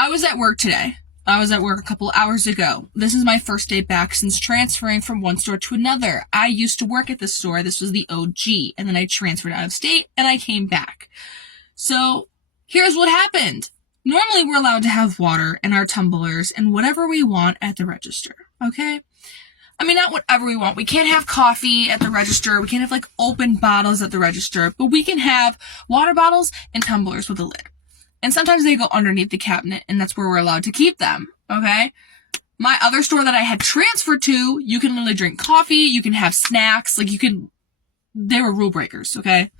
I was at work today. I was at work a couple hours ago. This is my first day back since transferring from one store to another. I used to work at this store. This was the OG. And then I transferred out of state and I came back. So here's what happened. Normally we're allowed to have water in our tumblers and whatever we want at the register. Okay? I mean, not whatever we want. We can't have coffee at the register. We can't have, like, open bottles at the register. But we can have water bottles and tumblers with a lid. And sometimes they go underneath the cabinet, and that's where we're allowed to keep them. Okay? My other store that I had transferred to, you can literally drink coffee. You can have snacks. Like, they were rule breakers, okay?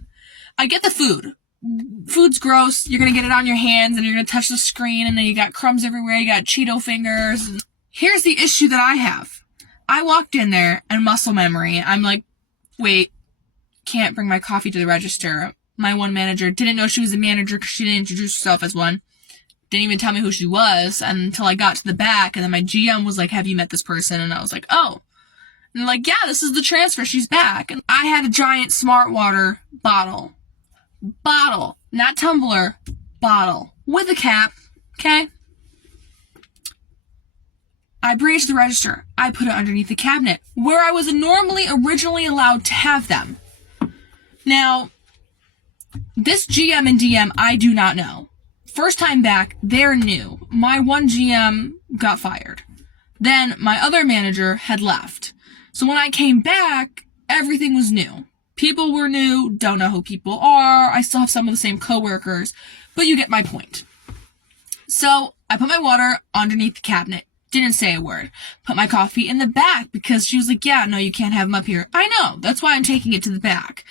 I get the food. Food's gross. You're gonna get it on your hands, and you're gonna touch the screen, and then you got crumbs everywhere. You got Cheeto fingers. Here's the issue that I have. I walked in there, and muscle memory, I'm like, wait, can't bring my coffee to the register. My one manager didn't know she was a manager because she didn't introduce herself as one. Didn't even tell me who she was until I got to the back, and then my GM was like, have you met this person? And I was like, oh. And they're like, yeah, this is the transfer. She's back. And I had a giant Smart Water bottle. Bottle. Not tumbler. Bottle. With a cap. Okay? I bring it to the register. I put it underneath the cabinet where I was originally allowed to have them. Now, this GM and DM, I do not know. First time back, they're new. My one GM got fired. Then my other manager had left. So when I came back, everything was new. People were new, don't know who people are. I still have some of the same coworkers, but you get my point. So I put my water underneath the cabinet. Didn't say a word. Put my coffee in the back because she was like, yeah, no, you can't have them up here. I know. That's why I'm taking it to the back.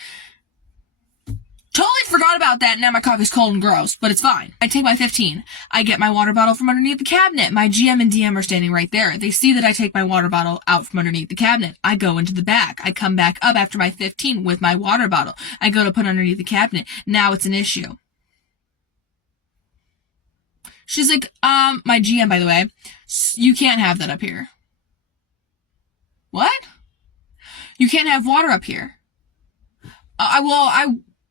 Totally forgot about that. Now my coffee's cold and gross, but it's fine. I take my 15. I get my water bottle from underneath the cabinet. My GM and DM are standing right there. They see that I take my water bottle out from underneath the cabinet. I go into the back. I come back up after my 15 with my water bottle. I go to put underneath the cabinet. Now it's an issue. She's like, my GM, by the way, you can't have that up here. What? You can't have water up here.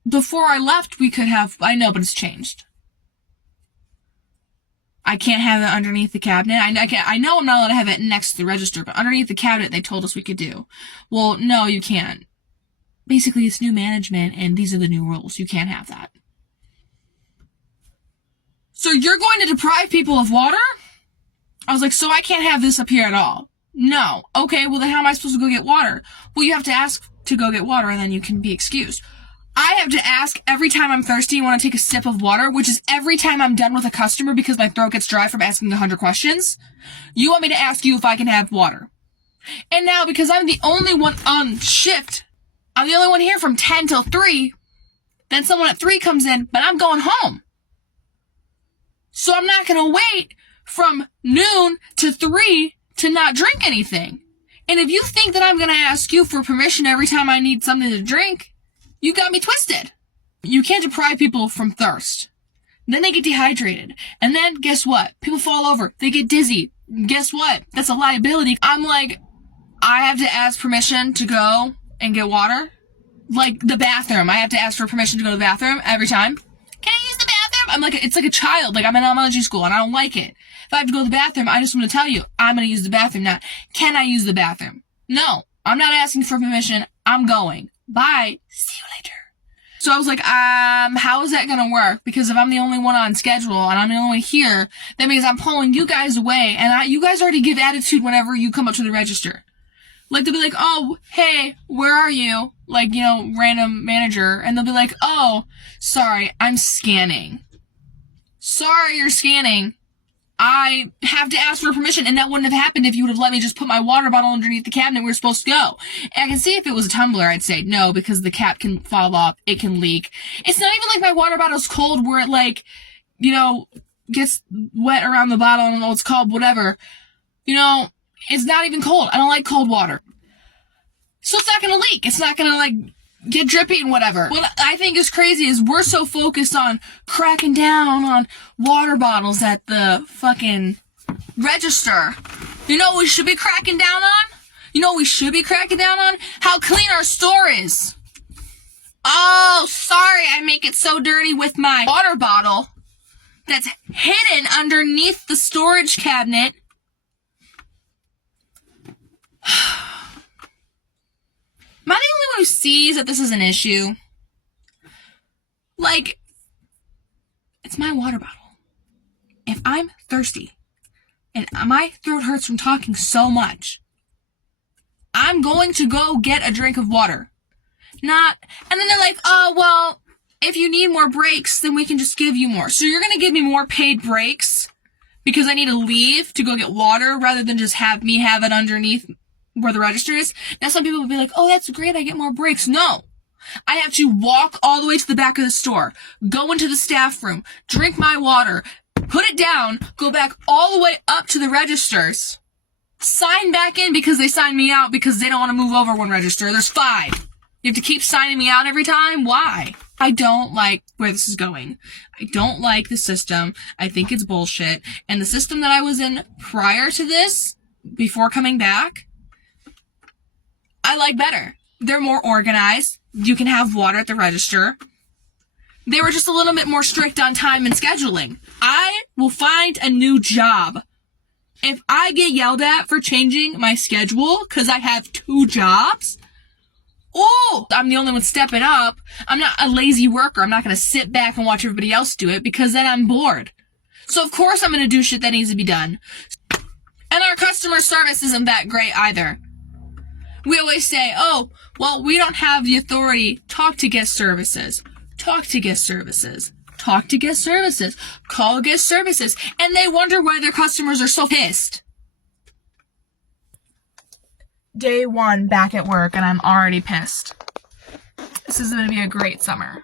Before I left, we could have, I know, but it's changed. I can't have it underneath the cabinet. I know I'm not allowed to have it next to the register, but underneath the cabinet, they told us we could do. Well, no, you can't. Basically, it's new management, and these are the new rules. You can't have that. So you're going to deprive people of water? I was like, so I can't have this up here at all? No. Okay, well then how am I supposed to go get water? Well, you have to ask to go get water and then you can be excused. I have to ask every time I'm thirsty and want to take a sip of water, which is every time I'm done with a customer because my throat gets dry from asking 100 questions. You want me to ask you if I can have water. And now, because I'm the only one on shift, I'm the only one here from 10 till 3, then someone at 3 comes in, but I'm going home. So I'm not going to wait from noon to 3 to not drink anything. And if you think that I'm going to ask you for permission every time I need something to drink, you got me twisted. You can't deprive people from thirst. Then they get dehydrated. And then, guess what? People fall over. They get dizzy. Guess what? That's a liability. I'm like, I have to ask permission to go and get water? Like the bathroom. I have to ask for permission to go to the bathroom every time. Can I use the bathroom? I'm like, it's like a child. Like, I'm in elementary school and I don't like it. If I have to go to the bathroom, I just want to tell you, I'm going to use the bathroom now. Can I use the bathroom? No, I'm not asking for permission. I'm going. Bye. See you later. So I was like, how is that going to work? Because if I'm the only one on schedule and I'm the only one here, that means I'm pulling you guys away. And you guys already give attitude whenever you come up to the register. Like, they'll be like, oh, hey, where are you? Like, you know, random manager. And they'll be like, oh, sorry, I'm scanning. Sorry, you're scanning. I have to ask for permission, and that wouldn't have happened if you would have let me just put my water bottle underneath the cabinet we were supposed to go. And I can see if it was a tumbler, I'd say no, because the cap can fall off, it can leak. It's not even like my water bottle's cold where it, like, you know, gets wet around the bottle, I don't know what it's called, whatever. You know, it's not even cold. I don't like cold water. So it's not gonna leak. It's not gonna, like, get drippy and whatever. What I think is crazy is we're so focused on cracking down on water bottles at the fucking register. You know what we should be cracking down on? You know what we should be cracking down on? How clean our store is. Oh, sorry, I make it so dirty with my water bottle that's hidden underneath the storage cabinet. Am I the only one who sees that this is an issue? Like, it's my water bottle. If I'm thirsty and my throat hurts from talking so much, I'm going to go get a drink of water. And then they're like, oh, well, if you need more breaks, then we can just give you more. So you're going to give me more paid breaks because I need to leave to go get water rather than just have me have it underneath where the register is. Now some people will be like, oh, that's great, I get more breaks. No. I have to walk all the way to the back of the store, go into the staff room, drink my water, put it down, go back all the way up to the registers, sign back in because they signed me out because they don't want to move over one register. There's 5. You have to keep signing me out every time? Why? I don't like where this is going. I don't like the system. I think it's bullshit. And the system that I was in prior to this, before coming back, I like better. They're more organized. You can have water at the register. They were just a little bit more strict on time and scheduling. I will find a new job. If I get yelled at for changing my schedule because I have 2 jobs, I'm the only one stepping up. I'm not a lazy worker. I'm not going to sit back and watch everybody else do it because then I'm bored. So of course I'm going to do shit that needs to be done. And our customer service isn't that great either. We always say, oh, well, we don't have the authority. Talk to guest services. Talk to guest services. Talk to guest services. Call guest services. And they wonder why their customers are so pissed. Day 1 back at work and I'm already pissed. This is going to be a great summer.